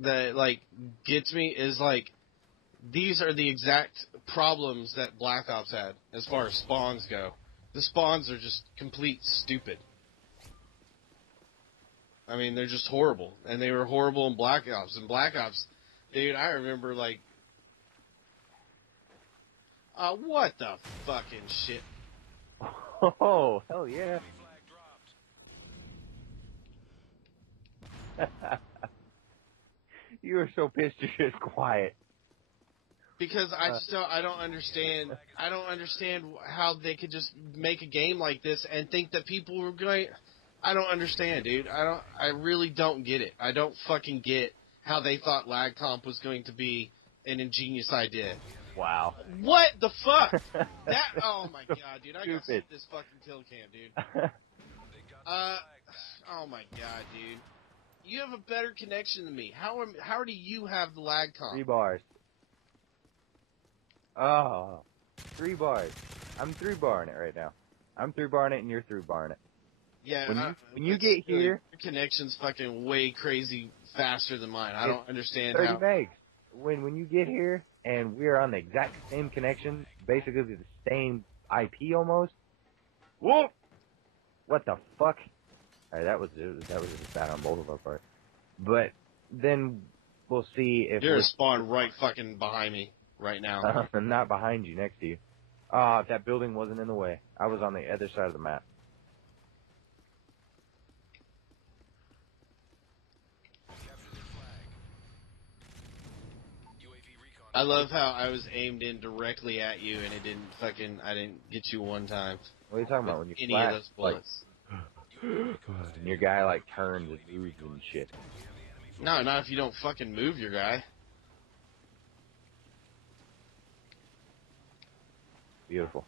that like gets me is like these are the exact problems that Black Ops had as far as spawns go. The spawns are just complete stupid. I mean, they're just horrible, and they were horrible in Black Ops. In Black Ops, dude, I remember like, what the fucking shit? Oh, hell yeah. You were so pissed you're just quiet. Because I don't understand. I don't understand how they could just make a game like this and think that people were going. I don't understand, dude. I really don't get it. I don't fucking get how they thought lag comp was going to be an ingenious idea. Wow. What the fuck? Oh my god, dude. I got Stupid. this fucking kill cam, dude. Oh my god, dude. You have a better connection than me. How do you have the lag comp? 3 bars. Oh, 3 bars. I'm 3 barring it right now. I'm 3 barring it and you're 3 barring it. Yeah. When you get here, your connection's fucking way crazy faster than mine. I don't understand 30 how. megs. When you get here and we're on the exact same connection, basically the same IP almost. Whoa! What the fuck? Alright, that was just bad on both of our parts. But then we'll see if You're spawned right fucking behind me right now. I'm not behind you, next to you. If that building wasn't in the way. I was on the other side of the map. I love how I was aimed in directly at you and it didn't fucking. I didn't get you one time. What are you talking about? When you any flash, of those bullets? like, and your guy like turns and moves and shit. No, not if you don't fucking move your guy. Beautiful.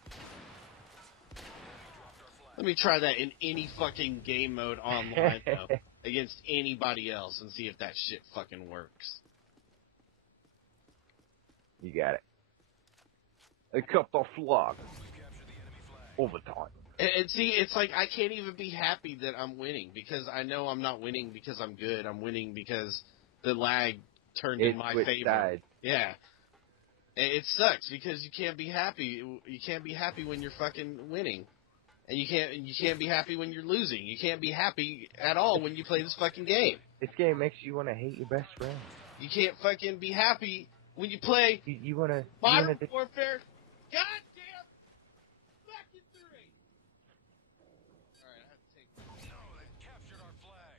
Let me try that in any fucking game mode online though, against anybody else and see if that shit fucking works. You got it. A cup of flog. Overtime. And see, it's like I can't even be happy that I'm winning because I know I'm not winning because I'm good. I'm winning because the lag turned in my favor. Sides. Yeah. It sucks because you can't be happy. You can't be happy when you're fucking winning. And you can't be happy when you're losing. You can't be happy at all when you play this fucking game. This game makes you want to hate your best friend. You can't fucking be happy when you play You want to... Modern Warfare. Goddamn fucking 3. Alright, I have to take... No, they captured our flag.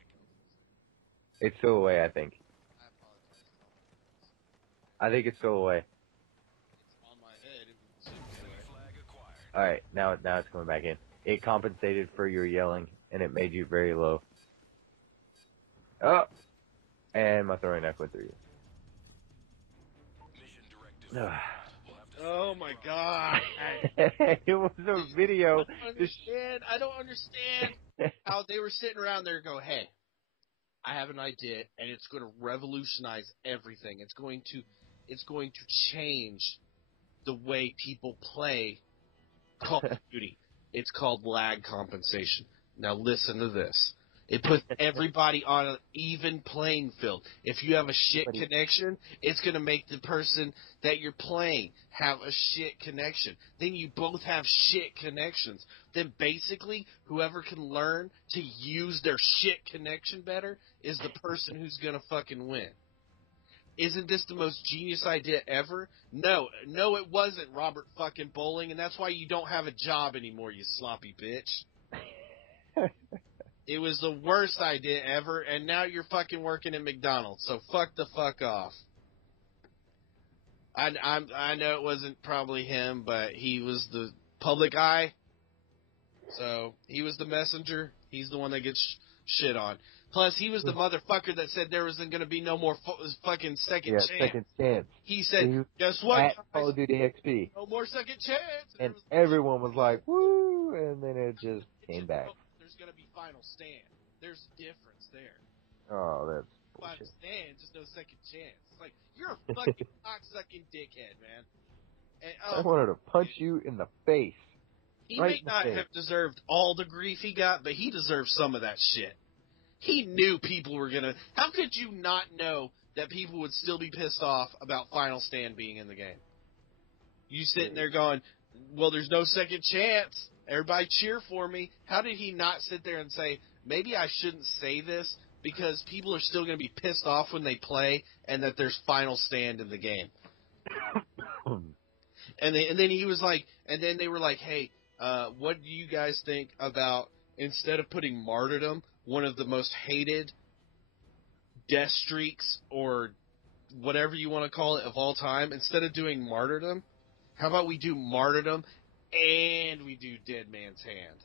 It's still away, I think. I apologize. I think it's still away. It's on my head. It should be away. Alright, now it's coming back in. It compensated for your yelling, and it made you very low. Oh! And my throwing knife went through you. Oh my god. It was a video. I don't understand how they were sitting around there and go, hey, I have an idea and it's going to revolutionize everything. It's going to change the way people play Call of Duty. It's called lag compensation. Now listen to this. It puts everybody on an even playing field. If you have a shit connection, it's going to make the person that you're playing have a shit connection. Then you both have shit connections. Then basically, whoever can learn to use their shit connection better is the person who's going to fucking win. Isn't this the most genius idea ever? No, it wasn't, Robert fucking Bowling, and that's why you don't have a job anymore, you sloppy bitch. It was the worst idea ever, and now you're fucking working at McDonald's, so fuck the fuck off. I know it wasn't probably him, but he was the public eye, so he was the messenger. He's the one that gets shit on. Plus, he was the motherfucker that said there wasn't going to be no more fucking second chance. Second chance. He said, guess what? At Call of Duty XP. No more second chance. And everyone was like, woo, and then it just came back. There's going to be final stand. There's a difference there. Oh, that's bullshit. Final stand, just no second chance. It's like, you're a fucking cock-sucking dickhead, man. And, I wanted to punch you in the face. He may not have deserved all the grief he got, but he deserved some of that shit. He knew people were gonna... How could you not know that people would still be pissed off about Final Stand being in the game. You sitting there going, well, there's no second chance. Everybody cheer for me. How did he not sit there and say, maybe I shouldn't say this because people are still going to be pissed off when they play and that there's Final Stand in the game. And then he was like, and then they were like, hey, what do you guys think about instead of putting martyrdom, one of the most hated death streaks or whatever you want to call it of all time, instead of doing martyrdom, how about we do martyrdom and we do Dead Man's Hand?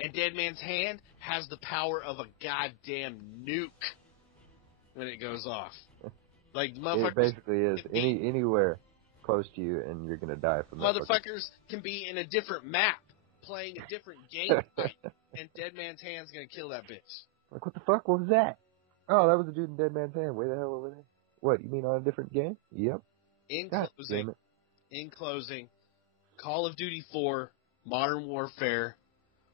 And Dead Man's Hand has the power of a goddamn nuke when it goes off. Like, motherfuckers. It basically is. Anywhere close to you, and you're going to die from that. Motherfuckers can be in a different map, playing a different game, and Dead Man's Hand's going to kill that bitch. Like, what the fuck? What was that? Oh, that was a dude in Dead Man's Hand. Way the hell over there? What, you mean on a different game? Yep. In closing, Call of Duty 4, Modern Warfare,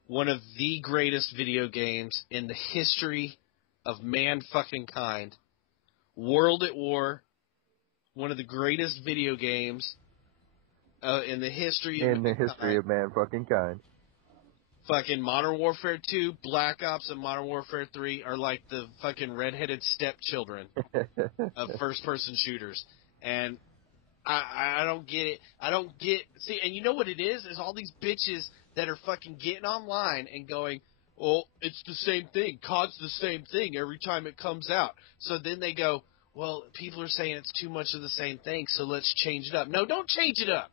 one of the greatest video games in the history of man-fucking-kind. World at War, one of the greatest video games in the history of man-fucking-kind. Fucking Modern Warfare 2, Black Ops, and Modern Warfare 3 are like the fucking redheaded stepchildren of first-person shooters. And I don't get it. See, and you know what it is all these bitches that are fucking getting online and going, well, it's the same thing. COD's the same thing every time it comes out. So then they go, well, people are saying it's too much of the same thing, so let's change it up. No, don't change it up.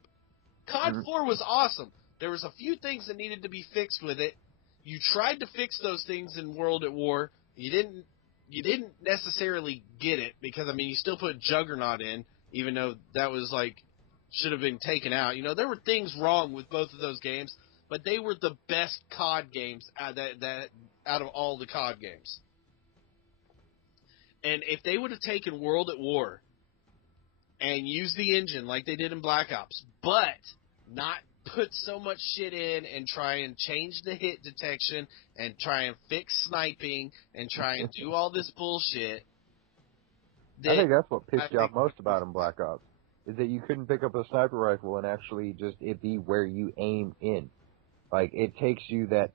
COD 4 was awesome. There was a few things that needed to be fixed with it. You tried to fix those things in World at War. You didn't necessarily get it because, I mean, you still put Juggernaut in, even though that was like should have been taken out. You know, there were things wrong with both of those games, but they were the best COD games out of all the COD games. And if they would have taken World at War and used the engine like they did in Black Ops, but not put so much shit in and try and change the hit detection and try and fix sniping and try and do all this bullshit. I think that's what pissed you off most about in Black Ops, is that you couldn't pick up a sniper rifle and actually just it be where you aim in. Like, it takes you that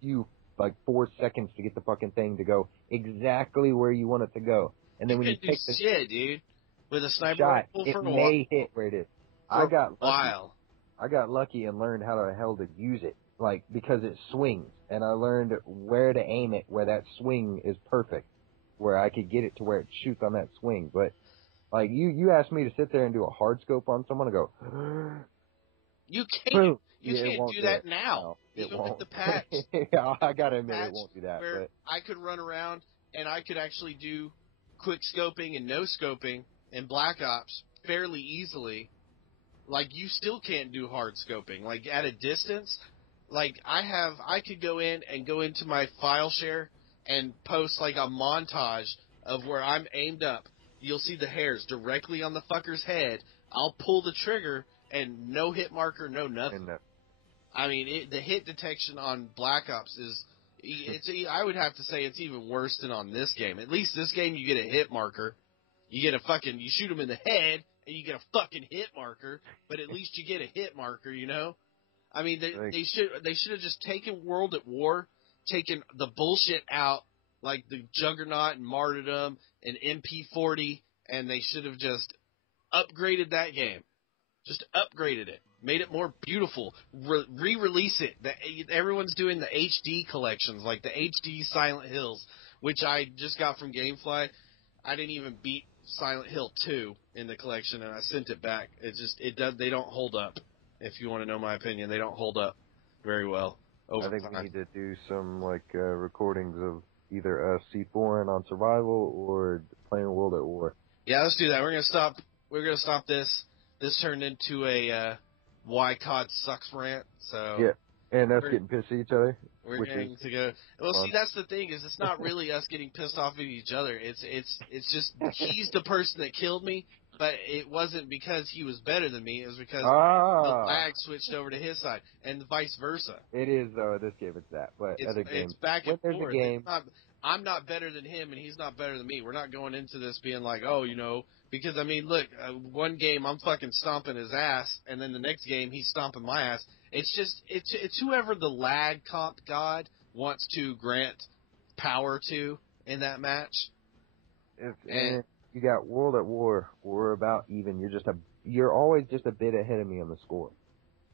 few, like, 4 seconds to get the fucking thing to go exactly where you want it to go. And then when you take the shit, dude, with a sniper shot, rifle it for may hit where it is. I got lucky and learned how the hell to use it, like, because it swings, and I learned where to aim it, where that swing is perfect, where I could get it to where it shoots on that swing. But like you asked me to sit there and do a hard scope on someone and go, you can't. You yeah, can't do that now. No, even with the patch. Yeah, I gotta admit it won't do that. Where but I could run around and I could actually do quick scoping and no scoping in Black Ops fairly easily. Like, you still can't do hard scoping. Like, at a distance, like, I could go in and go into my file share and post, like, a montage of where I'm aimed up. You'll see the hairs directly on the fucker's head. I'll pull the trigger and no hit marker, no nothing. I mean, the hit detection on Black Ops I would have to say it's even worse than on this game. At least this game you get a hit marker. You shoot him in the head, and you get a fucking hit marker, but at least you get a hit marker, you know? I mean, they should have just taken World at War, taken the bullshit out, like the Juggernaut and Martyrdom and MP40, and they should have just upgraded that game. Just upgraded it. Made it more beautiful. Re-release it. Everyone's doing the HD collections, like the HD Silent Hills, which I just got from Gamefly. I didn't even beat Silent Hill 2 in the collection, and I sent it back. They don't hold up. If you want to know my opinion, they don't hold up very well. I think we need to do some recordings of either C4 and on Survival or playing World at War. Yeah, let's do that. We're gonna stop this. This turned into a why COD sucks rant. So yeah, and us getting pissed at each other. We're going to go. Well, see, that's the thing is, it's not really us getting pissed off at each other. It's just he's the person that killed me, but it wasn't because he was better than me. It was because the lag switched over to his side, and vice versa. It is though. This game it's that, but other games. It's back and forth. I'm not better than him and he's not better than me. We're not going into this being like, oh, you know, because I mean, look, one game I'm fucking stomping his ass, and then the next game he's stomping my ass. It's just, it's whoever the lag comp god wants to grant power to in that match. And you got World at War. We're about even. You're always just a bit ahead of me on the score.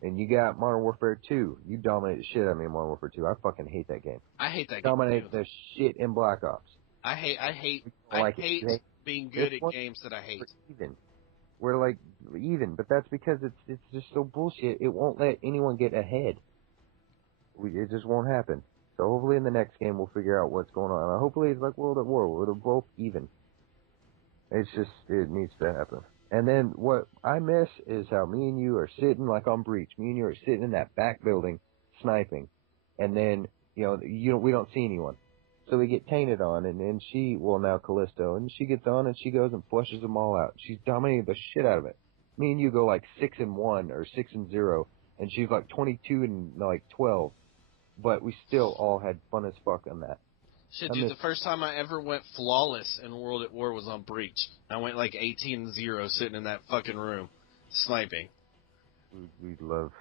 And you got Modern Warfare 2. You dominate the shit out of me in Modern Warfare 2. I fucking hate that game. I hate that game. Dominate the shit in Black Ops. I hate being good at games that I hate. We're like even, but that's because it's just so bullshit. It won't let anyone get ahead. It just won't happen. So hopefully in the next game we'll figure out what's going on. Hopefully it's like World at War, where they're both even. It's just, it needs to happen. And then what I miss is how me and you are sitting like on Breach. Me and you are sitting in that back building, sniping. And then, we don't see anyone. So we get tainted on, and then now Callisto, and she gets on and she goes and flushes them all out. She's dominating the shit out of it. Me and you go like 6-1 or 6-0, and she's like 22 and like 12. But we still all had fun as fuck on that. Shit, dude, the first time I ever went flawless in World at War was on Breach. I went like 18-0 sitting in that fucking room, sniping. We love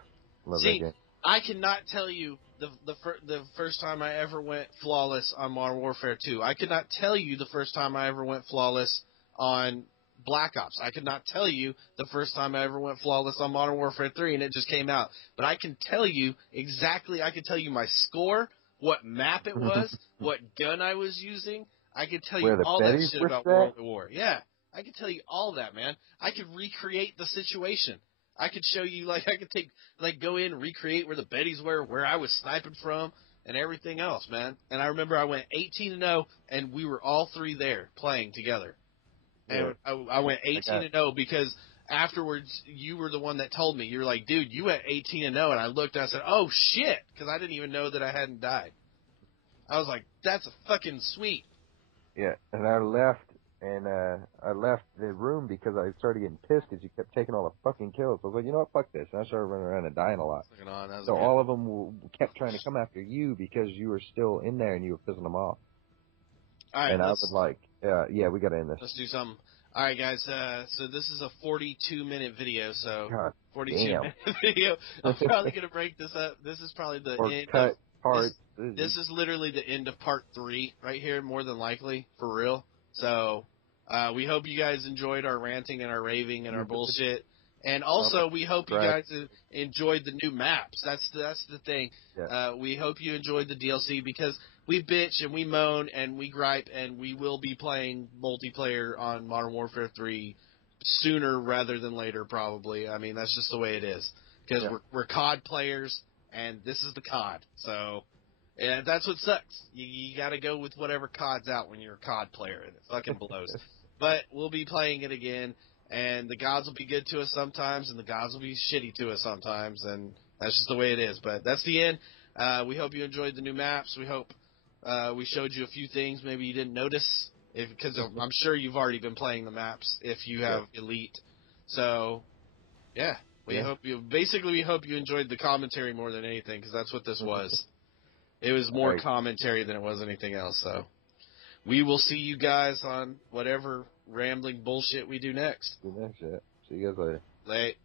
that game. I cannot tell you the first time I ever went flawless on Modern Warfare 2. I could not tell you the first time I ever went flawless on Black Ops. I could not tell you the first time I ever went flawless on Modern Warfare 3, and it just came out. But I can tell you exactly, I can tell you my score, what map it was, what gun I was using. I could tell you all that shit about World at War. Yeah, I could tell you all that, man. I could recreate the situation. I could show you, I could go in and recreate where the Bettys were, where I was sniping from, and everything else, man. And I remember I went 18-0, and we were all three there playing together. And I went 18-0 because afterwards you were the one that told me. You were like, dude, you went 18-0, and I looked and I said, oh shit, because I didn't even know that I hadn't died. I was like, that's a fucking sweet. Yeah, and I left the room because I started getting pissed because you kept taking all the fucking kills. I was like, you know what, fuck this. And I started running around and dying a lot. So all of them kept trying to come after you because you were still in there and you were pissing them off. All right, and I was like, we got to end this. Let's do something. All right, guys. So this is a 42-minute video. So God 42-minute video. I'm probably gonna break this up. This is probably the end. Cut parts. This is literally the end of part 3 right here, more than likely, for real. So we hope you guys enjoyed our ranting and our raving and our bullshit. And also, we hope you guys enjoyed the new maps. That's the thing. Yeah. We hope you enjoyed the DLC because we bitch and we moan and we gripe and we will be playing multiplayer on Modern Warfare 3 sooner rather than later, probably. I mean, that's just the way it is. Because we're COD players and this is the COD. So that's what sucks. You got to go with whatever COD's out when you're a COD player, and it fucking blows. But we'll be playing it again, and the gods will be good to us sometimes, and the gods will be shitty to us sometimes, and that's just the way it is. But that's the end. We hope you enjoyed the new maps. We hope we showed you a few things maybe you didn't notice, because I'm sure you've already been playing the maps if you have Elite. So, yeah. We hope you enjoyed the commentary more than anything, because that's what this was. It was more commentary than it was anything else, so. We will see you guys on whatever rambling bullshit we do next. See you guys later. Late.